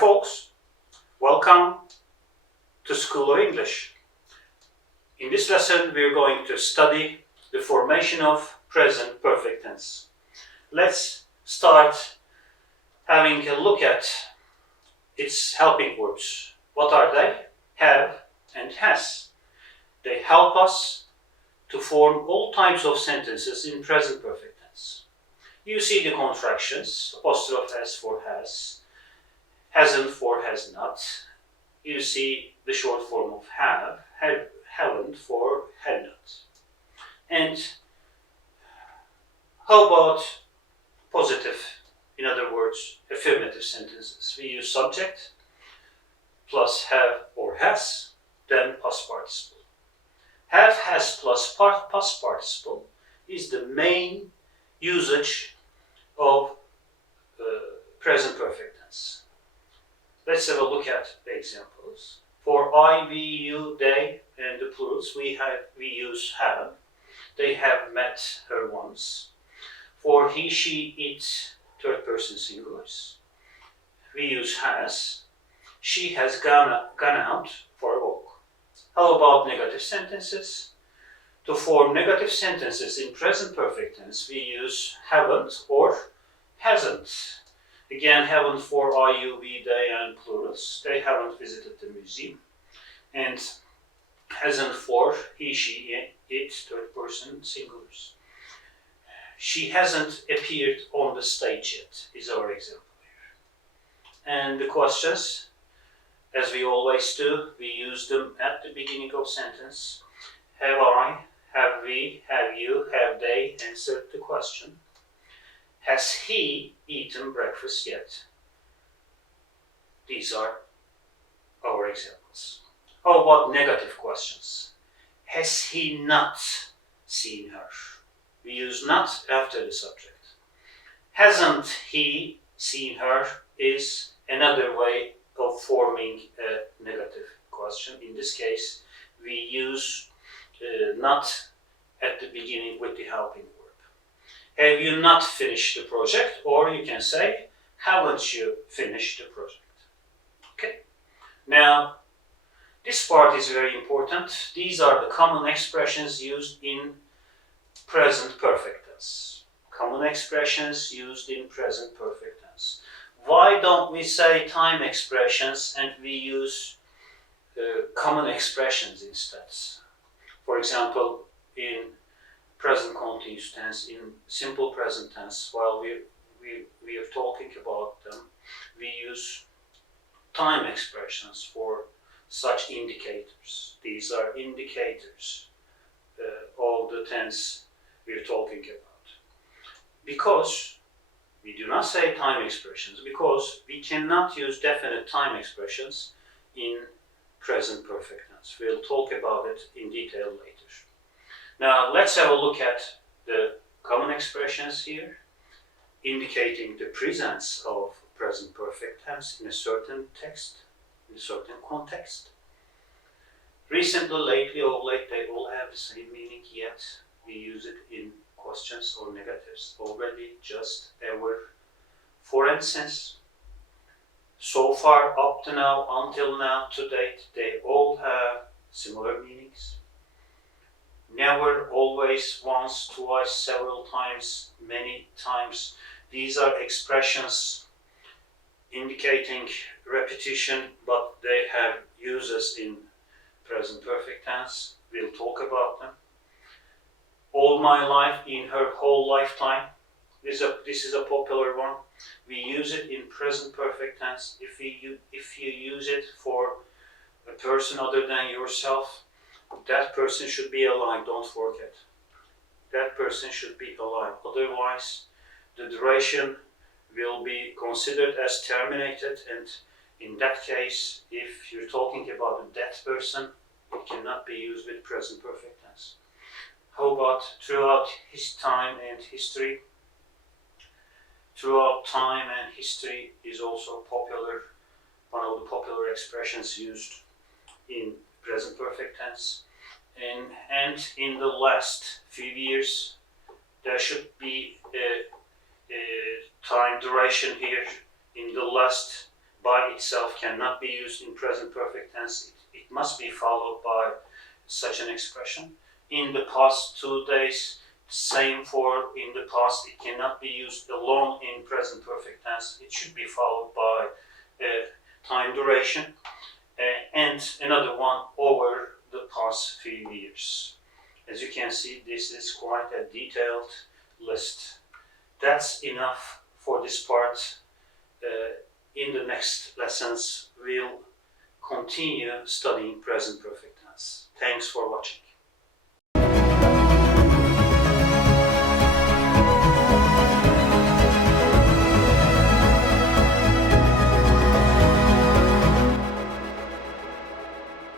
folks, welcome to School of English. In this lesson we are going to study the formation of present perfect tense. Let's start having a look at its helping verbs. What are they? Have and has. They help us to form all types of sentences in present perfect tense. You see the contractions, apostrophe s for has, hasn't for has not. You see the short form of have, haven't for had not. And how about positive, in other words, affirmative sentences? We use subject plus have or has, then past participle. Have, has plus past participle is the main usage of present perfect tense. Let's have a look at the examples. For I, we, you, they, and the plurals, we use have. They have met her once. For he, she, it, third person singulars, we use has. She has gone out for a walk. How about negative sentences? To form negative sentences in present perfect tense, we use haven't or hasn't. Again, haven't for I, you, we, they, and plurals. They haven't visited the museum. And hasn't for he, she, it, third person singulars. She hasn't appeared on the stage yet, is our example here. And the questions, as we always do, we use them at the beginning of sentence. Have I, have we, have you, have they answered the question? Has he eaten breakfast yet? These are our examples. How about negative questions? Has he not seen her? We use not after the subject. Hasn't he seen her is another way of forming a negative question. In this case, we use not at the beginning with the helping verb. Have you not finished the project? Or you can say, haven't you finished the project? Okay. Now, this part is very important. These are the common expressions used in present perfect tense. Common expressions used in present perfect tense. Why don't we say time expressions and we use common expressions instead? For example, in present continuous tense, in simple present tense, while we are talking about them, we use time expressions for such indicators. These are indicators of the tense we are talking about. Because we do not say time expressions, because we cannot use definite time expressions in present perfect tense. We'll talk about it in detail later. Now let's have a look at the common expressions here, indicating the presence of present perfect tense in a certain text, in a certain context. Recently, lately, or late, they all have the same meaning, yet we use it in questions or negatives already, just ever. For instance, so far, up to now, until now, to date, they all have similar meanings. Never, always, once, twice, several times, many times. These are expressions indicating repetition, but they have uses in present perfect tense. We'll talk about them. All my life, in her whole lifetime. This is a popular one. We use it in present perfect tense. If you use it for a person other than yourself, that person should be alive, don't forget. That person should be alive. Otherwise, the duration will be considered as terminated, and in that case, if you're talking about a dead person, it cannot be used with present perfect tense. How about throughout his time and history? Throughout time and history is also popular, one of the popular expressions used in present perfect tense. And in the last few years, there should be a time duration here. In the last by itself cannot be used in present perfect tense. It must be followed by such an expression. In the past 2 days, same for in the past. It cannot be used alone in present perfect tense. It should be followed by time duration. And another one over the past few years. As you can see, this is quite a detailed list. That's enough for this part. In the next lessons, we'll continue studying present perfect tense. Thanks for watching.